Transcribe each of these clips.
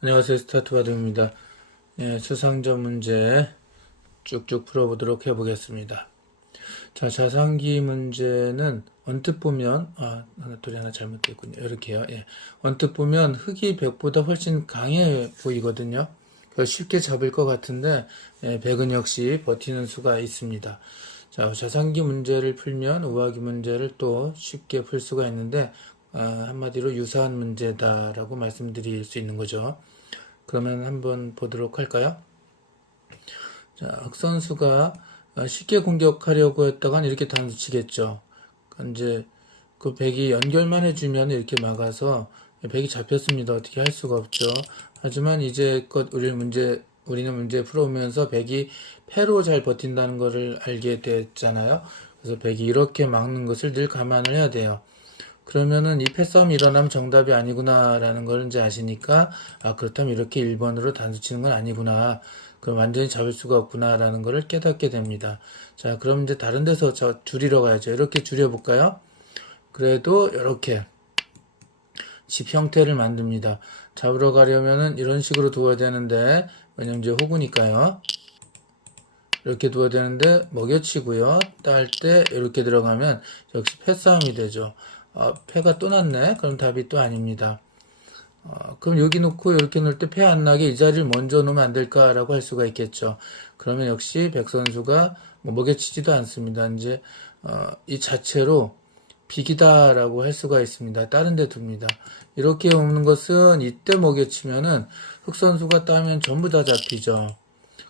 안녕하세요. 스타트 바둑입니다. 수상점 문제 쭉쭉 풀어보도록 해보겠습니다. 자, 자상기 문제는 언뜻 보면, 하나 잘못됐군요. 이렇게요. 언뜻 보면 흙이 백보다 훨씬 강해 보이거든요. 그래서 쉽게 잡을 것 같은데, 백은 역시 버티는 수가 있습니다. 자, 자상기 문제를 풀면 우하기 문제를 또 쉽게 풀 수가 있는데, 한마디로 유사한 문제다라고 말씀드릴 수 있는 거죠. 그러면 한번 보도록 할까요? 자, 흑 선수가 쉽게 공격하려고 했다간 이렇게 단수 치겠죠. 이제 그 백이 연결만 해주면 이렇게 막아서 백이 잡혔습니다. 어떻게 할 수가 없죠. 하지만 이제껏 우리는 문제 풀어오면서 백이 패로 잘 버틴다는 것을 알게 됐잖아요. 그래서 백이 이렇게 막는 것을 늘 감안을 해야 돼요. 그러면은 이 패싸움이 일어나면 정답이 아니구나라는 걸 이제 아시니까, 그렇다면 이렇게 1번으로 단수 치는 건 아니구나. 그럼 완전히 잡을 수가 없구나라는 것을 깨닫게 됩니다. 자, 그럼 이제 다른 데서 줄이러 가야죠. 이렇게 줄여볼까요? 그래도 이렇게 집 형태를 만듭니다. 잡으러 가려면은 이런 식으로 두어야 되는데, 왜냐면 이제 호구니까요. 이렇게 두어야 되는데 먹여치고요. 딸 때 이렇게 들어가면 역시 패싸움이 되죠. 패가 또 났네. 그럼 답이 또 아닙니다. 그럼 여기 놓고 이렇게 놓을 때 패 안 나게 이 자리를 먼저 놓으면 안 될까라고 할 수가 있겠죠. 그러면 역시 백 선수가 먹여치지도 않습니다. 이제 이 자체로 비기다라고 할 수가 있습니다. 다른 데 둡니다. 이렇게 오는 것은 이때 먹여치면은 흑 선수가 따면 전부 다 잡히죠.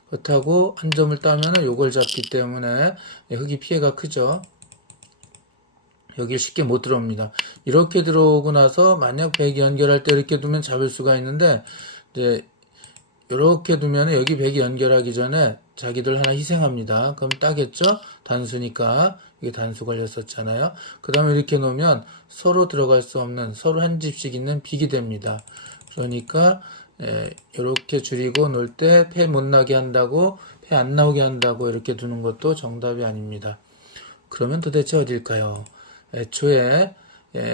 그렇다고 한 점을 따면은 요걸 잡기 때문에 흑이 피해가 크죠. 여기 쉽게 못 들어옵니다. 이렇게 들어오고 나서 만약 백이 연결할 때 이렇게 두면 잡을 수가 있는데, 이제 이렇게 두면 여기 백이 연결하기 전에 자기들 하나 희생합니다. 그럼 따겠죠? 단수니까. 이게 단수 걸렸었잖아요. 그 다음에 이렇게 놓으면 서로 들어갈 수 없는, 서로 한 집씩 있는 빅이 됩니다. 그러니까 이렇게 줄이고 놓을 때 패 못 나게 한다고, 패 안 나오게 한다고 이렇게 두는 것도 정답이 아닙니다. 그러면 도대체 어딜까요? 애초에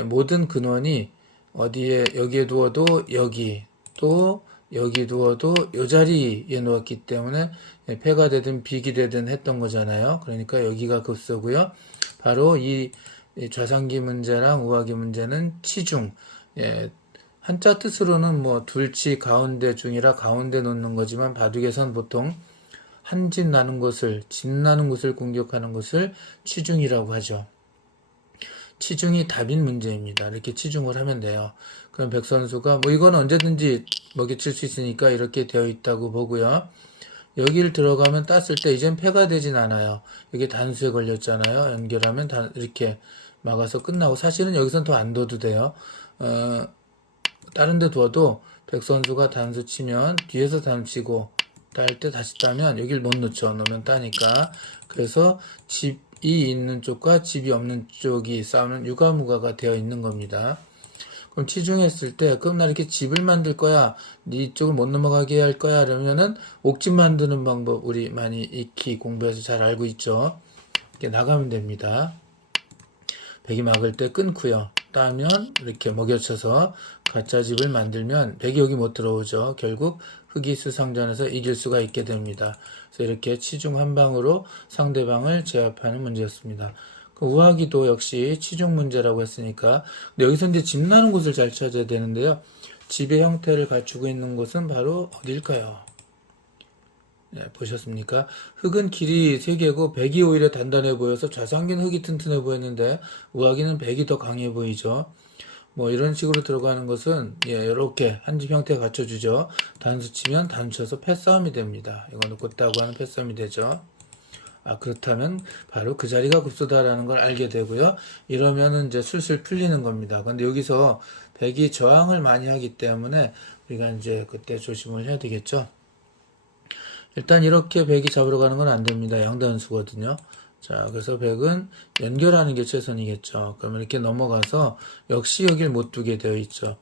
모든 근원이 어디에 여기에 두어도 여기, 또 여기 두어도 이 자리에 놓았기 때문에 패가 되든 빅이 되든 했던 거잖아요. 그러니까 여기가 급소고요. 바로 이 좌상기 문제랑 우하기 문제는 치중, 한자 뜻으로는 뭐 둘치 가운데 중이라 가운데 놓는 거지만 바둑에선 보통 한 집 나는 곳을, 집 나는 곳을 공격하는 것을 치중이라고 하죠. 치중이 답인 문제입니다. 이렇게 치중을 하면 돼요. 그럼 백 선수가 이건 언제든지 먹이칠 수 있으니까 이렇게 되어 있다고 보고요. 여기를 들어가면 땄을 때 이젠 패가 되진 않아요. 여기 단수에 걸렸잖아요. 연결하면 이렇게 막아서 끝나고 사실은 여기선 더 안 둬도 돼요. 다른 데 둬도 백 선수가 단수 치면 뒤에서 단수 치고 딸 때 다시 따면 여길 못 넣죠. 넣으면 따니까. 그래서 집이 있는 쪽과 집이 없는 쪽이 싸우는 유가무가가 되어 있는 겁니다. 그럼 치중했을 때 그럼 나 이렇게 집을 만들 거야. 이쪽을 못 넘어가게 할 거야. 그러면은 옥집 만드는 방법 우리 많이 익히 공부해서 잘 알고 있죠. 이렇게 나가면 됩니다. 백이 막을 때 끊고요. 따면 이렇게 먹여쳐서 가짜 집을 만들면 백이 여기 못 들어오죠. 결국 흑이 수상전에서 이길 수가 있게 됩니다. 그래서 이렇게 치중 한 방으로 상대방을 제압하는 문제였습니다. 그 우하기도 역시 치중 문제라고 했으니까 근데 여기서 이제 집 나는 곳을 잘 찾아야 되는데요. 집의 형태를 갖추고 있는 곳은 바로 어딜까요? 보셨습니까? 흙은 길이 3개고 백이 오히려 단단해 보여서 좌상기는 흙이 튼튼해 보였는데 우하기는 백이 더 강해 보이죠. 이런 식으로 들어가는 것은 이렇게 한 집 형태 갖춰주죠. 단수 치면 단수쳐서 패싸움이 됩니다. 이거 놓고 따고 하는 패싸움이 되죠. 그렇다면 바로 그 자리가 급소다라는 걸 알게 되고요. 이러면은 이제 술술 풀리는 겁니다. 근데 여기서 백이 저항을 많이 하기 때문에 우리가 이제 그때 조심을 해야 되겠죠. 일단 이렇게 백이 잡으러 가는 건 안 됩니다. 양단수거든요. 자, 그래서 백은 연결하는 게 최선이겠죠. 그러면 이렇게 넘어가서 역시 여길 못 두게 되어 있죠.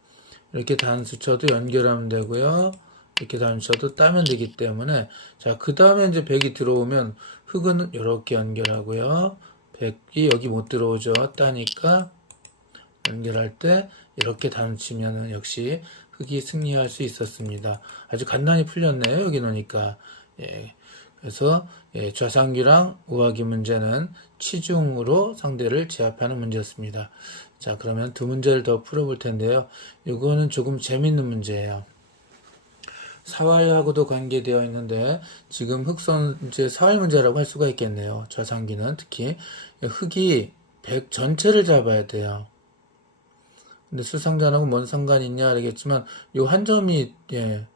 이렇게 단수 쳐도 연결하면 되고요. 이렇게 단수 쳐도 따면 되기 때문에 자, 그 다음에 이제 백이 들어오면 흑은 이렇게 연결하고요. 백이 여기 못 들어오죠. 따니까 연결할 때 이렇게 단수 치면은 역시 흙이 승리할 수 있었습니다. 아주 간단히 풀렸네요. 여기 놓으니까. 예. 그래서 예, 좌상기랑 우하기 문제는 치중으로 상대를 제압하는 문제였습니다. 자, 그러면 두 문제를 더 풀어볼 텐데요. 이거는 조금 재밌는 문제예요. 사활하고도 관계되어 있는데 지금 흙선 이제 사활 문제라고 할 수가 있겠네요. 좌상기는 특히 흙이 100 전체를 잡아야 돼요. 근데 수상전하고 뭔 상관이 있냐 알겠지만 요 한 점이 예,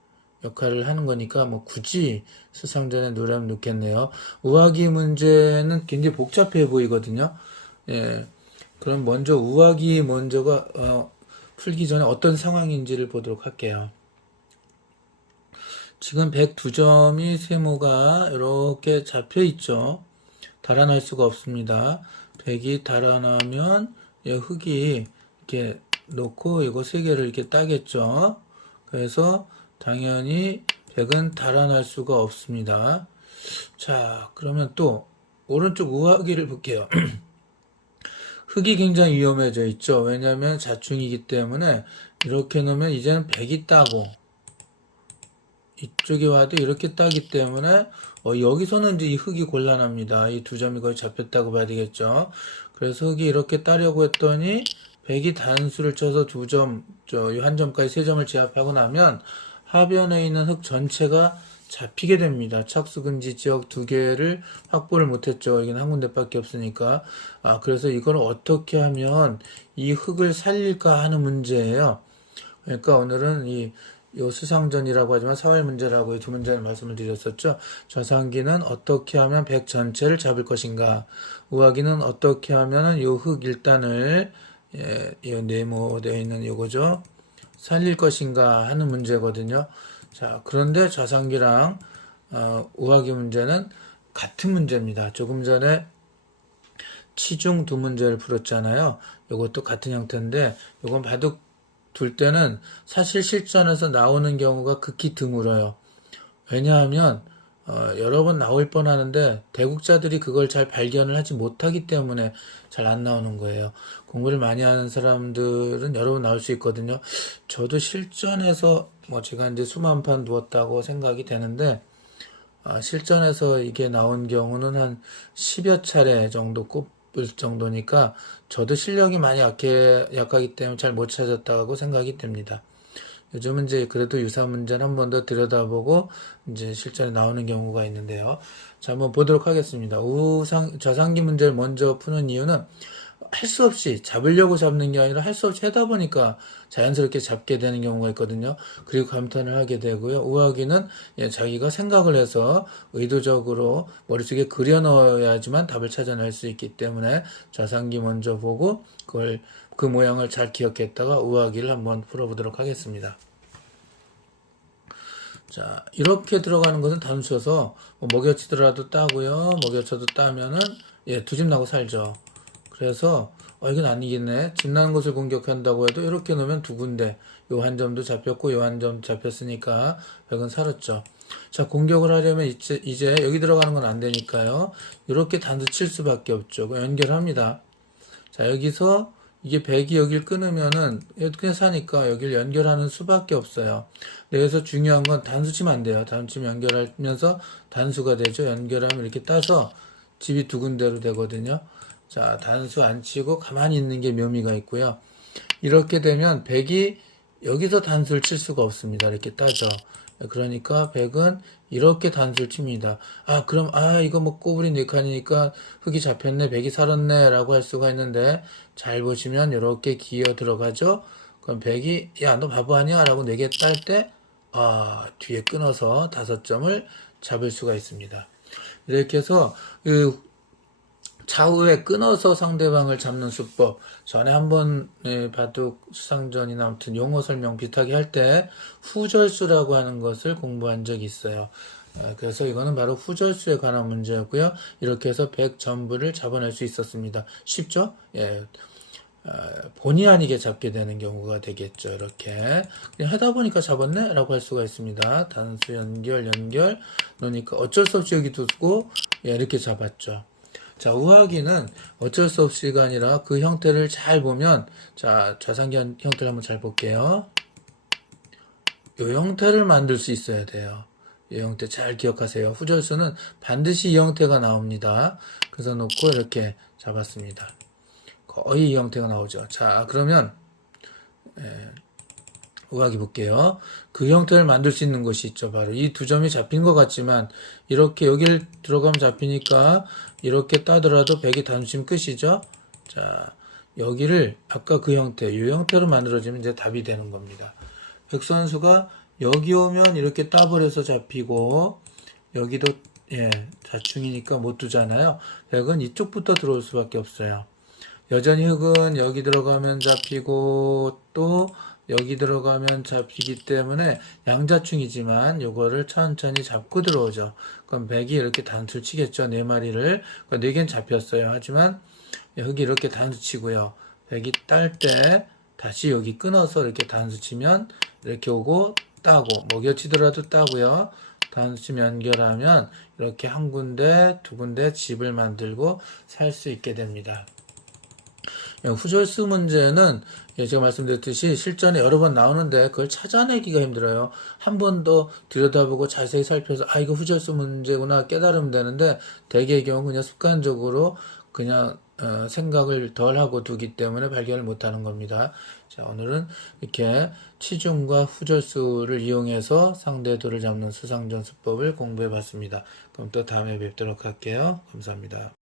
역할을 하는 거니까 뭐 굳이 수상전에 노래하면 넣겠네요. 우하기 문제는 굉장히 복잡해 보이거든요. 예. 그럼 먼저 우하기 먼저가 풀기 전에 어떤 상황인지를 보도록 할게요. 지금 102점이 세모가 이렇게 잡혀 있죠. 달아날 수가 없습니다. 100이 달아나면 흙이 이렇게 놓고 이거 세 개를 이렇게 따겠죠. 그래서 당연히 100은 달아날 수가 없습니다. 자, 그러면 또 오른쪽 우하기를 볼게요. 흙이 굉장히 위험해져 있죠. 왜냐하면 자충이기 때문에 이렇게 놓으면 이제는 100이 따고 이쪽에 와도 이렇게 따기 때문에 여기서는 이제 이 흙이 곤란합니다. 이 두 점이 거의 잡혔다고 봐야 되겠죠. 그래서 흙이 이렇게 따려고 했더니 100이 단수를 쳐서 두 점, 한 점까지 세 점을 제압하고 나면 하변에 있는 흙 전체가 잡히게 됩니다. 착수금지 지역 두 개를 확보를 못했죠. 여기는 한 군데밖에 없으니까. 그래서 이걸 어떻게 하면 이 흙을 살릴까 하는 문제예요. 그러니까 오늘은 요 수상전이라고 하지만 사활 문제라고 이 두 문제를 말씀을 드렸었죠. 좌상기는 어떻게 하면 100 전체를 잡을 것인가, 우하기는 어떻게 하면 요 흙 일단을 요 네모되어 있는 요거죠. 살릴 것인가 하는 문제거든요. 자, 그런데 좌상기랑 우하기 문제는 같은 문제입니다. 조금 전에 치중 두 문제를 풀었잖아요. 요것도 같은 형태인데 요건 바둑 둘 때는 사실 실전에서 나오는 경우가 극히 드물어요. 왜냐하면 여러 번 나올 뻔하는데 대국자들이 그걸 잘 발견을 하지 못하기 때문에 잘 안 나오는 거예요. 공부를 많이 하는 사람들은 여러 번 나올 수 있거든요. 저도 실전에서 제가 이제 수만 판 두었다고 생각이 되는데 실전에서 이게 나온 경우는 한 10여 차례 정도 꼽을 정도니까 저도 실력이 많이 약하기 때문에 잘 못 찾았다고 생각이 됩니다. 요즘은 이제 그래도 유사 문제는 한 번 더 들여다보고 이제 실전에 나오는 경우가 있는데요. 자, 한번 보도록 하겠습니다. 좌상기 문제를 먼저 푸는 이유는 할 수 없이 잡으려고 잡는 게 아니라 할 수 없이 하다 보니까 자연스럽게 잡게 되는 경우가 있거든요. 그리고 감탄을 하게 되고요. 우하기는 자기가 생각을 해서 의도적으로 머릿속에 그려 넣어야지만 답을 찾아낼 수 있기 때문에 좌상기 먼저 보고 그 모양을 잘 기억했다가 우하기를 한번 풀어보도록 하겠습니다. 자, 이렇게 들어가는 것은 단수여서 먹여치더라도 따고요. 먹여쳐도 따면은 두 집 나고 살죠. 그래서 이건 아니겠네. 집 나는 것을 공격한다고 해도 이렇게 놓으면 두 군데, 요 한 점도 잡혔고 요 한 점도 잡혔으니까 100은 살았죠. 자, 공격을 하려면 이제 여기 들어가는 건 안 되니까요. 이렇게 단수 칠 수밖에 없죠. 연결합니다. 자, 여기서 이게 100이 여길 끊으면은 그냥 사니까 여길 연결하는 수밖에 없어요. 그래서 중요한 건 단수 치면 안 돼요. 단수 치면 연결하면서 단수가 되죠. 연결하면 이렇게 따서 집이 두 군데로 되거든요. 자, 단수 안 치고 가만히 있는 게 묘미가 있고요. 이렇게 되면 100이 여기서 단수를 칠 수가 없습니다. 이렇게 따죠. 그러니까 100은 이렇게 단수를 칩니다. 그럼 이거 꼬부리 4칸이니까 흙이 잡혔네, 100이 살았네 라고 할 수가 있는데, 잘 보시면 이렇게 기어 들어가죠. 그럼 100이 야 너 바보 아니야? 라고 4개 딸 때 뒤에 끊어서 5점을 잡을 수가 있습니다. 이렇게 해서 좌우에 끊어서 상대방을 잡는 수법, 전에 한번 바둑 수상전이나 아무튼 용어 설명 비슷하게 할 때 후절수라고 하는 것을 공부한 적이 있어요. 그래서 이거는 바로 후절수에 관한 문제였고요. 이렇게 해서 100 전부를 잡아낼 수 있었습니다. 쉽죠? 본의 아니게 잡게 되는 경우가 되겠죠. 이렇게 그냥 하다 보니까 잡았네 라고 할 수가 있습니다. 단수 연결 놓으니까 어쩔 수 없이 여기 두고 이렇게 잡았죠. 자, 우하기는 어쩔 수 없이가 아니라 그 형태를 잘 보면, 자, 좌상기 형태를 한번 잘 볼게요. 요 형태를 만들 수 있어야 돼요. 이 형태 잘 기억하세요. 후절수는 반드시 이 형태가 나옵니다. 그래서 놓고 이렇게 잡았습니다. 거의 이 형태가 나오죠. 자, 그러면 우각이 볼게요. 그 형태를 만들 수 있는 것이 있죠. 바로 이 두 점이 잡힌 것 같지만 이렇게 여길 들어가면 잡히니까 이렇게 따더라도 백이 단수치면 끝이죠. 자, 여기를 아까 그 형태, 이 형태로 만들어지면 이제 답이 되는 겁니다. 백선수가 여기 오면 이렇게 따버려서 잡히고 여기도 자충이니까 못 두잖아요. 백은 이쪽부터 들어올 수밖에 없어요. 여전히 흑은 여기 들어가면 잡히고 또 여기 들어가면 잡히기 때문에 양자충이지만 요거를 천천히 잡고 들어오죠. 그럼 백이 이렇게 단수를 치겠죠. 네 마리를. 그러니까 네 개는 잡혔어요. 하지만 흑이 이렇게 단수 치고요. 백이 딸 때 다시 여기 끊어서 이렇게 단수 치면 이렇게 오고 따고 먹여치더라도 따고요. 단수 치면 연결하면 이렇게 한 군데 두 군데 집을 만들고 살 수 있게 됩니다. 후절수 문제는 제가 말씀드렸듯이 실전에 여러 번 나오는데 그걸 찾아내기가 힘들어요. 한 번 더 들여다보고 자세히 살펴서 이거 후절수 문제구나 깨달으면 되는데 대개의 경우 그냥 습관적으로 그냥 생각을 덜 하고 두기 때문에 발견을 못하는 겁니다. 자, 오늘은 이렇게 치중과 후절수를 이용해서 상대도를 잡는 수상전 수법을 공부해 봤습니다. 그럼 또 다음에 뵙도록 할게요. 감사합니다.